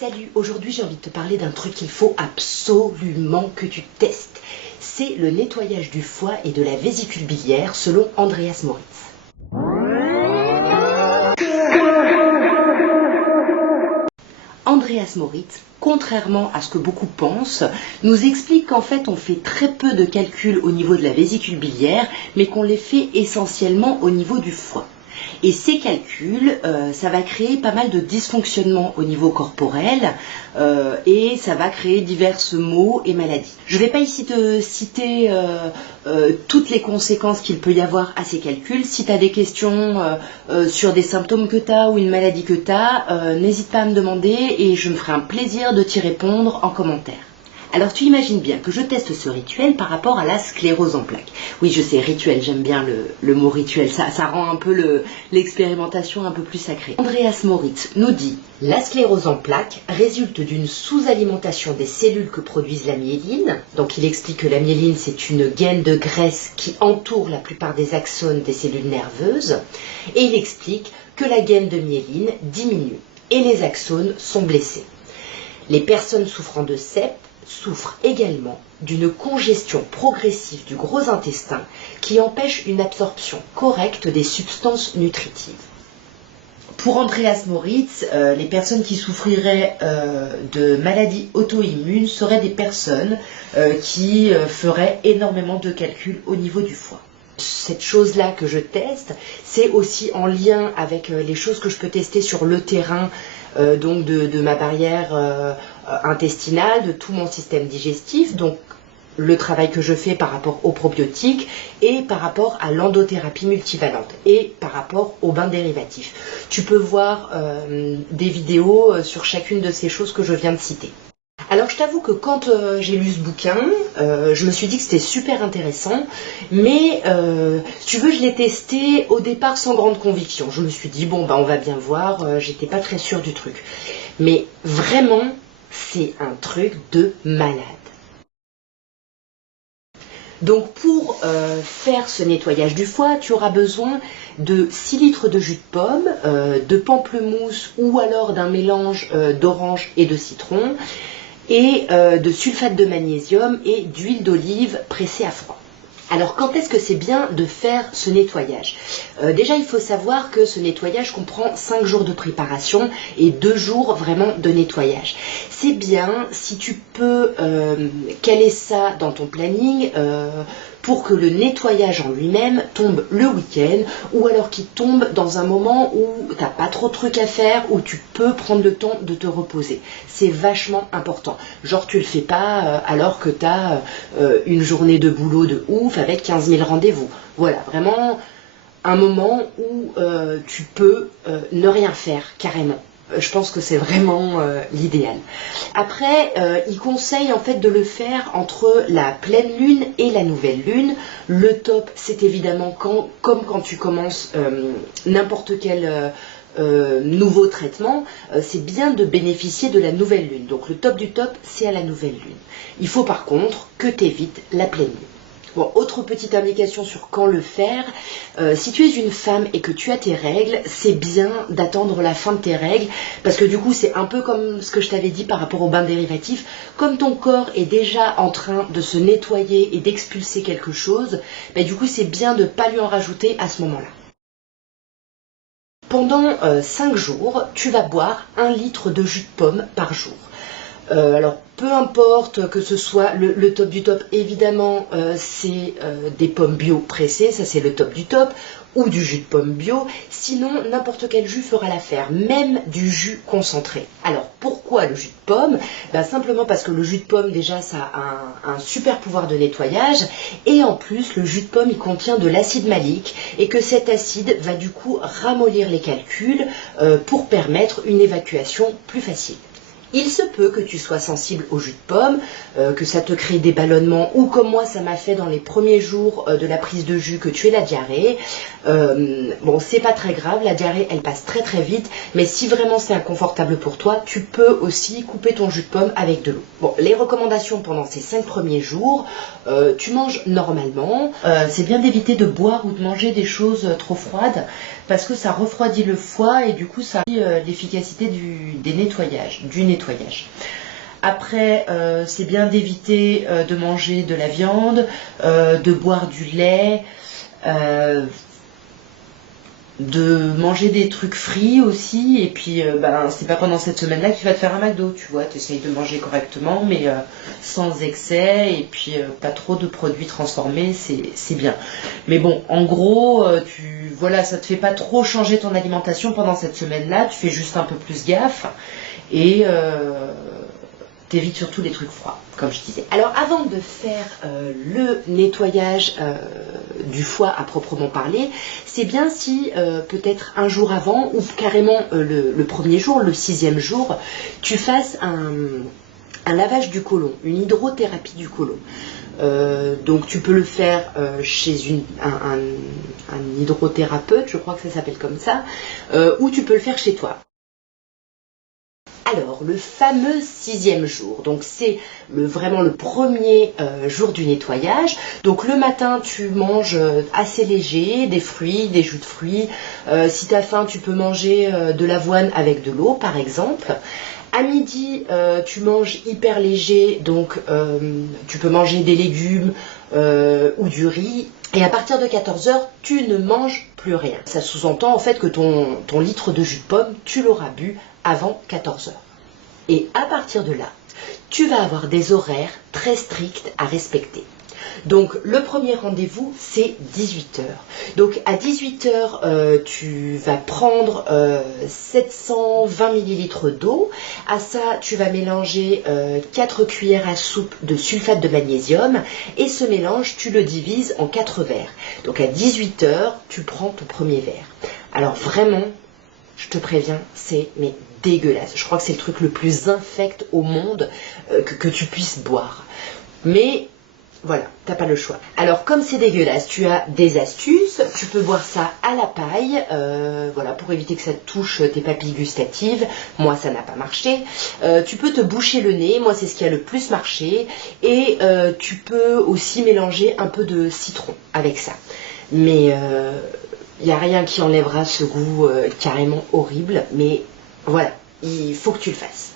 Salut, aujourd'hui j'ai envie de te parler d'un truc qu'il faut absolument que tu testes. C'est le nettoyage du foie et de la vésicule biliaire selon Andreas Moritz. Andreas Moritz, contrairement à ce que beaucoup pensent, nous explique qu'en fait on fait très peu de calculs au niveau de la vésicule biliaire, mais qu'on les fait essentiellement au niveau du foie. Et ces calculs, ça va créer pas mal de dysfonctionnements au niveau corporel et ça va créer diverses maux et maladies. Je ne vais pas ici te citer toutes les conséquences qu'il peut y avoir à ces calculs. Si tu as des questions sur des symptômes que tu as ou une maladie que tu as, n'hésite pas à me demander et je me ferai un plaisir de t'y répondre en commentaire. Alors tu imagines bien que je teste ce rituel par rapport à la sclérose en plaques. Oui, je sais, rituel, j'aime bien le mot rituel, ça rend un peu l'expérimentation un peu plus sacrée. Andreas Moritz nous dit « La sclérose en plaques résulte d'une sous-alimentation des cellules que produisent la myéline ». Donc il explique que la myéline, c'est une gaine de graisse qui entoure la plupart des axones des cellules nerveuses. Et il explique que la gaine de myéline diminue et les axones sont blessés. Les personnes souffrant de CEP souffrent également d'une congestion progressive du gros intestin qui empêche une absorption correcte des substances nutritives. Pour Andreas Moritz, les personnes qui souffriraient de maladies auto-immunes seraient des personnes qui feraient énormément de calculs au niveau du foie. Cette chose-là que je teste, c'est aussi en lien avec les choses que je peux tester sur le terrain, donc de ma barrière intestinale, de tout mon système digestif, donc le travail que je fais par rapport aux probiotiques et par rapport à l'endothérapie multivalente et par rapport aux bains dérivatifs. Tu peux voir des vidéos sur chacune de ces choses que je viens de citer. Alors je t'avoue que quand j'ai lu ce bouquin, je me suis dit que c'était super intéressant, mais si tu veux, je l'ai testé au départ sans grande conviction. Je me suis dit, bon, on va bien voir, j'étais pas très sûre du truc. Mais vraiment, c'est un truc de malade. Donc pour faire ce nettoyage du foie, tu auras besoin de 6 litres de jus de pomme, de pamplemousse ou alors d'un mélange d'orange et de citron, et de sulfate de magnésium et d'huile d'olive pressée à froid. Alors quand est-ce que c'est bien de faire ce nettoyage? Déjà il faut savoir que ce nettoyage comprend 5 jours de préparation et 2 jours vraiment de nettoyage. C'est bien si tu peux caler ça dans ton planning pour que le nettoyage en lui-même tombe le week-end ou alors qu'il tombe dans un moment où tu n'as pas trop de trucs à faire, où tu peux prendre le temps de te reposer. C'est vachement important. Genre tu le fais pas alors que tu as une journée de boulot de ouf avec 15 000 rendez-vous. Voilà, vraiment un moment où tu peux ne rien faire carrément. Je pense que c'est vraiment l'idéal. Après, il conseille en fait de le faire entre la pleine lune et la nouvelle lune. Le top, c'est évidemment comme quand tu commences n'importe quel nouveau traitement, c'est bien de bénéficier de la nouvelle lune. Donc le top du top, c'est à la nouvelle lune. Il faut par contre que tu évites la pleine lune. Bon, autre petite indication sur quand le faire, si tu es une femme et que tu as tes règles, c'est bien d'attendre la fin de tes règles, parce que du coup c'est un peu comme ce que je t'avais dit par rapport au bain dérivatif, comme ton corps est déjà en train de se nettoyer et d'expulser quelque chose, du coup c'est bien de ne pas lui en rajouter à ce moment-là. Pendant 5 jours, tu vas boire 1 litre de jus de pomme par jour. Alors peu importe que ce soit le top du top, évidemment c'est des pommes bio pressées, ça c'est le top du top, ou du jus de pomme bio, sinon n'importe quel jus fera l'affaire, même du jus concentré. Alors pourquoi le jus de pomme? Simplement parce que le jus de pomme déjà ça a un super pouvoir de nettoyage, et en plus le jus de pomme il contient de l'acide malique, et que cet acide va du coup ramollir les calculs pour permettre une évacuation plus facile. Il se peut que tu sois sensible au jus de pomme, que ça te crée des ballonnements ou comme moi ça m'a fait dans les premiers jours de la prise de jus que tu aies la diarrhée. Bon, c'est pas très grave, la diarrhée elle passe très très vite, mais si vraiment c'est inconfortable pour toi, tu peux aussi couper ton jus de pomme avec de l'eau. Bon, les recommandations pendant ces 5 premiers jours, tu manges normalement. C'est bien d'éviter de boire ou de manger des choses trop froides parce que ça refroidit le foie et du coup ça réduit l'efficacité du nettoyage. nettoyage. Après, c'est bien d'éviter de manger de la viande, de boire du lait, de manger des trucs frits aussi, et puis c'est pas pendant cette semaine-là qu'il va te faire un McDo, tu vois, t'essayes de manger correctement, mais sans excès, et puis pas trop de produits transformés, c'est bien. Mais bon, en gros, voilà, ça te fait pas trop changer ton alimentation pendant cette semaine-là, tu fais juste un peu plus gaffe, et t'évites surtout les trucs froids, comme je disais. Alors avant de faire le nettoyage du foie à proprement parler, c'est bien si peut-être un jour avant ou carrément le premier jour, le 6e jour, tu fasses un lavage du côlon, une hydrothérapie du côlon. Donc tu peux le faire chez un hydrothérapeute, je crois que ça s'appelle comme ça, ou tu peux le faire chez toi. Alors, le fameux 6e jour, donc c'est vraiment le premier jour du nettoyage. Donc le matin, tu manges assez léger, des fruits, des jus de fruits. Si tu as faim, tu peux manger de l'avoine avec de l'eau, par exemple. À midi, tu manges hyper léger, donc tu peux manger des légumes ou du riz. Et à partir de 14 h, tu ne manges plus rien. Ça sous-entend en fait que ton litre de jus de pomme, tu l'auras bu avant 14 h. Et à partir de là, tu vas avoir des horaires très stricts à respecter. Donc le premier rendez-vous, c'est 18 h. Donc à 18 h, tu vas prendre 720 ml d'eau. À ça, tu vas mélanger 4 cuillères à soupe de sulfate de magnésium. Et ce mélange, tu le divises en 4 verres. Donc à 18 h, tu prends ton premier verre. Alors vraiment, je te préviens, c'est dégueulasse. Je crois que c'est le truc le plus infect au monde que tu puisses boire. Mais voilà, t'as pas le choix. Alors comme c'est dégueulasse, tu as des astuces. Tu peux boire ça à la paille, voilà, pour éviter que ça touche tes papilles gustatives. Moi, ça n'a pas marché. Tu peux te boucher le nez. Moi, c'est ce qui a le plus marché. Et tu peux aussi mélanger un peu de citron avec ça. Mais il n'y a rien qui enlèvera ce goût carrément horrible, mais voilà, il faut que tu le fasses.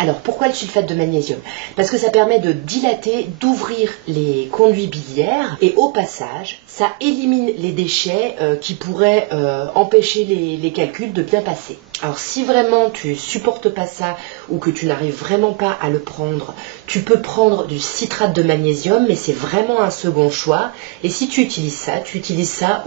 Alors, pourquoi le sulfate de magnésium? Parce que ça permet de dilater, d'ouvrir les conduits biliaires, et au passage, ça élimine les déchets qui pourraient empêcher les calculs de bien passer. Alors, si vraiment tu supportes pas ça, ou que tu n'arrives vraiment pas à le prendre, tu peux prendre du citrate de magnésium, mais c'est vraiment un second choix. Et si tu utilises ça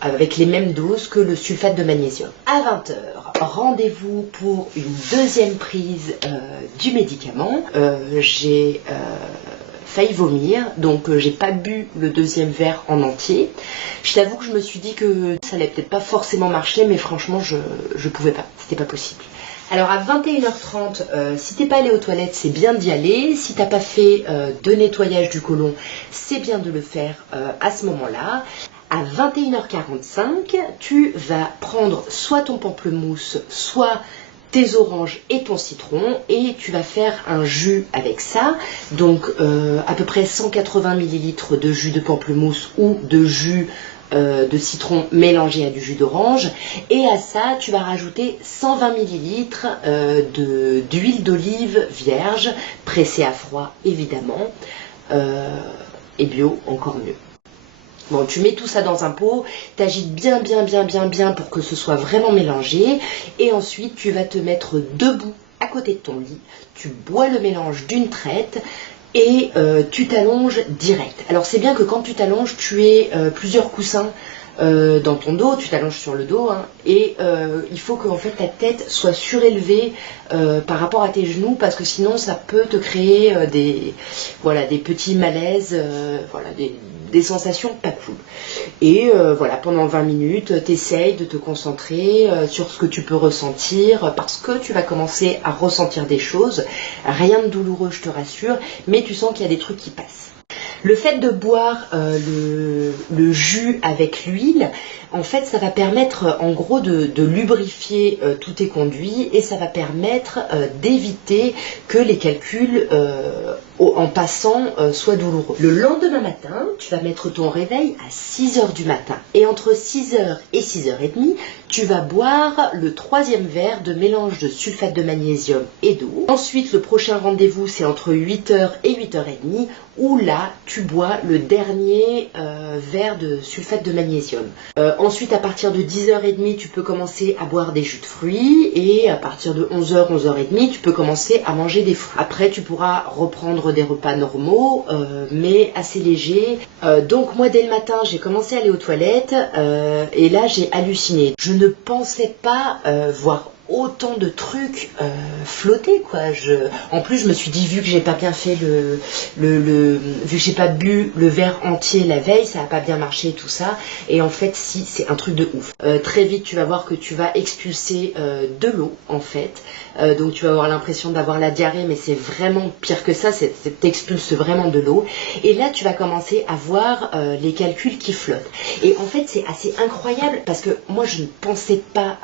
avec les mêmes doses que le sulfate de magnésium. À 20 h, rendez-vous pour une deuxième prise du médicament. J'ai failli vomir, donc j'ai pas bu le deuxième verre en entier. Je t'avoue que je me suis dit que ça allait peut-être pas forcément marcher, mais franchement je pouvais pas, c'était pas possible. Alors à 21 h 30, si t'es pas allé aux toilettes, c'est bien d'y aller. Si t'as pas fait de nettoyage du côlon, c'est bien de le faire à ce moment-là. À 21 h 45, tu vas prendre soit ton pamplemousse, soit tes oranges et ton citron, et tu vas faire un jus avec ça. Donc à peu près 180 ml de jus de pamplemousse ou de jus de citron mélangé à du jus d'orange, et à ça tu vas rajouter 120 ml d'huile d'olive vierge, pressée à froid évidemment, et bio encore mieux. Bon, tu mets tout ça dans un pot, t'agites bien pour que ce soit vraiment mélangé, et ensuite tu vas te mettre debout à côté de ton lit, tu bois le mélange d'une traite, et tu t'allonges direct. Alors c'est bien que quand tu t'allonges, tu aies plusieurs coussins dans ton dos, tu t'allonges sur le dos, hein, et il faut que en fait ta tête soit surélevée par rapport à tes genoux, parce que sinon ça peut te créer des petits malaises, des sensations pas cool. Et voilà, pendant 20 minutes, t'essayes de te concentrer sur ce que tu peux ressentir, parce que tu vas commencer à ressentir des choses. Rien de douloureux, je te rassure, mais tu sens qu'il y a des trucs qui passent. Le fait de boire le jus avec l'huile, en fait, ça va permettre en gros de lubrifier tous tes conduits, et ça va permettre d'éviter que les calculs en passant soit douloureux. Le lendemain matin, tu vas mettre ton réveil à 6 h du matin. Et entre 6 h et 6 h 30, tu vas boire le 3e verre de mélange de sulfate de magnésium et d'eau. Ensuite, le prochain rendez-vous, c'est entre 8 h et 8 h 30, où là, tu bois le dernier verre de sulfate de magnésium. Ensuite, à partir de 10 h 30, tu peux commencer à boire des jus de fruits, et à partir de 11 h, 11 h 30, tu peux commencer à manger des fruits. Après, tu pourras reprendre des repas normaux, mais assez légers. Donc moi, dès le matin, j'ai commencé à aller aux toilettes, et là, j'ai halluciné. Je ne pensais pas voir autant de trucs flotter, quoi. En plus, je me suis dit, vu que j'ai pas bien fait vu que j'ai pas bu le verre entier la veille, ça a pas bien marché et tout ça. Et en fait, si, c'est un truc de ouf. Très vite, tu vas voir que tu vas expulser de l'eau, en fait. Donc tu vas avoir l'impression d'avoir la diarrhée, mais c'est vraiment pire que ça, t'expulses vraiment de l'eau. Et là, tu vas commencer à voir les calculs qui flottent. Et en fait, c'est assez incroyable, parce que moi, je ne pensais pas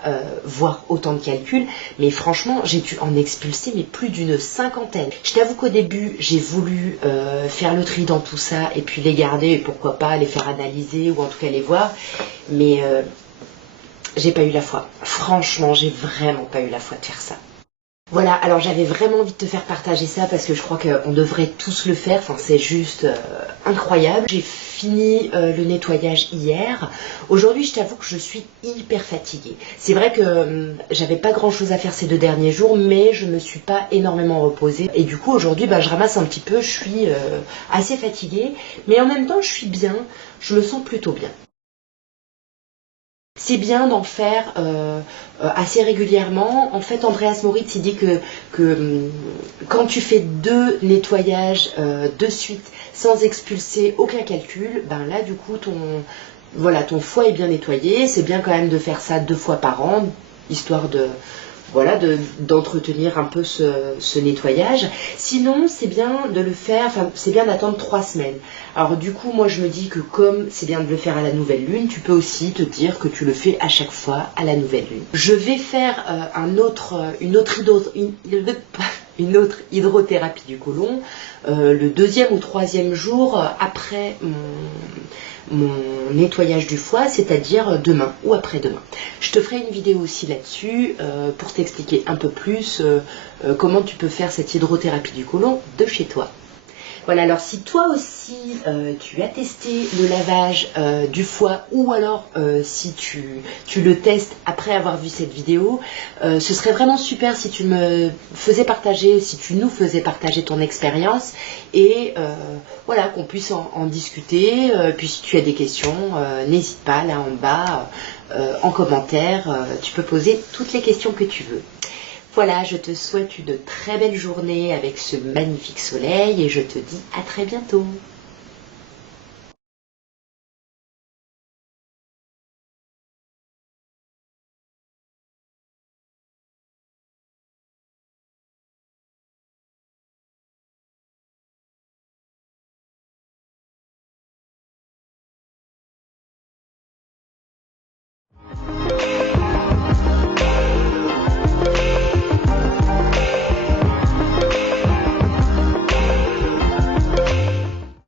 voir autant de calculs, mais franchement, j'ai dû en expulser mais plus d'une 50aine. Je t'avoue qu'au début, j'ai voulu faire le tri dans tout ça, et puis les garder, et pourquoi pas les faire analyser, ou en tout cas les voir, mais j'ai pas eu la foi. Franchement, j'ai vraiment pas eu la foi de faire ça. Voilà, alors j'avais vraiment envie de te faire partager ça, parce que je crois qu'on devrait tous le faire, enfin c'est juste incroyable. J'ai fini le nettoyage hier. Aujourd'hui, je t'avoue que je suis hyper fatiguée. C'est vrai que j'avais pas grand chose à faire ces 2 derniers jours, mais je me suis pas énormément reposée. Et du coup, aujourd'hui, je ramasse un petit peu, je suis assez fatiguée, mais en même temps, je suis bien, je me sens plutôt bien. C'est bien d'en faire assez régulièrement. En fait, Andreas Moritz, il dit que quand tu fais 2 nettoyages de suite sans expulser aucun calcul, ben là, du coup, ton foie est bien nettoyé. C'est bien quand même de faire ça 2 fois par an, histoire d'entretenir un peu ce nettoyage. Sinon, c'est bien de le faire, c'est bien d'attendre 3 semaines. Alors du coup, moi je me dis que comme c'est bien de le faire à la nouvelle lune, tu peux aussi te dire que tu le fais à chaque fois à la nouvelle lune. Je vais faire une autre hydrothérapie du côlon le 2e ou 3e jour après mon nettoyage du foie, c'est-à-dire demain ou après-demain. Je te ferai une vidéo aussi là-dessus pour t'expliquer un peu plus comment tu peux faire cette hydrothérapie du côlon de chez toi. Voilà, alors si toi aussi tu as testé le lavage du foie, ou alors si tu le testes après avoir vu cette vidéo, ce serait vraiment super si tu me faisais partager, si tu nous faisais partager ton expérience, et voilà, qu'on puisse en discuter. Puis si tu as des questions, n'hésite pas, là en bas, en commentaire, tu peux poser toutes les questions que tu veux. Voilà, je te souhaite une très belle journée avec ce magnifique soleil, et je te dis à très bientôt.